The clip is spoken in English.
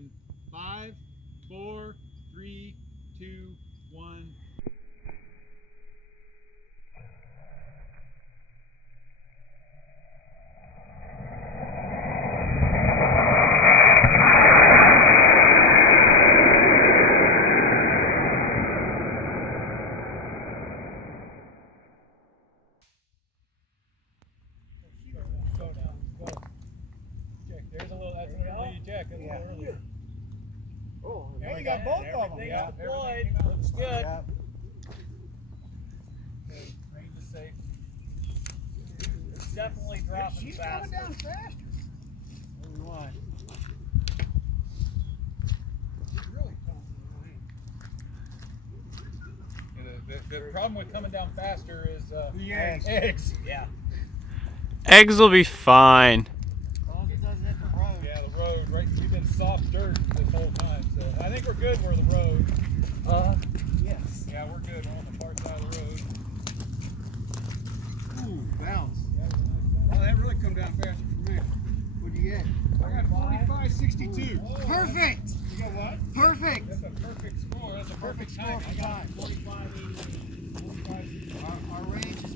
in 5, 4, 3, 2, 1. There's a little, that's an early eject. That's a little earlier. Oh, And we got both of them. Yeah, deployed. Looks good. Yeah. Okay, range is safe. It's definitely dropping She's faster. coming down faster. What do we want? She's really coming The problem with coming down faster is the eggs. eggs. Yeah. Eggs will be fine. As long as it doesn't hit the road. Yeah, the road, right? We've been soft dirt this whole time, so I think we're good where the road. Yes. Yeah, we're good. We're on the far side of the road. Ooh, bounce. Yeah, it was a nice bounce. Oh, that really come down faster for me. What'd you get? I got 45.62. Oh, Perfect. You got what? Perfect. That's a perfect score. That's a perfect time. Perfect I got time. 45.80. 45. Our range is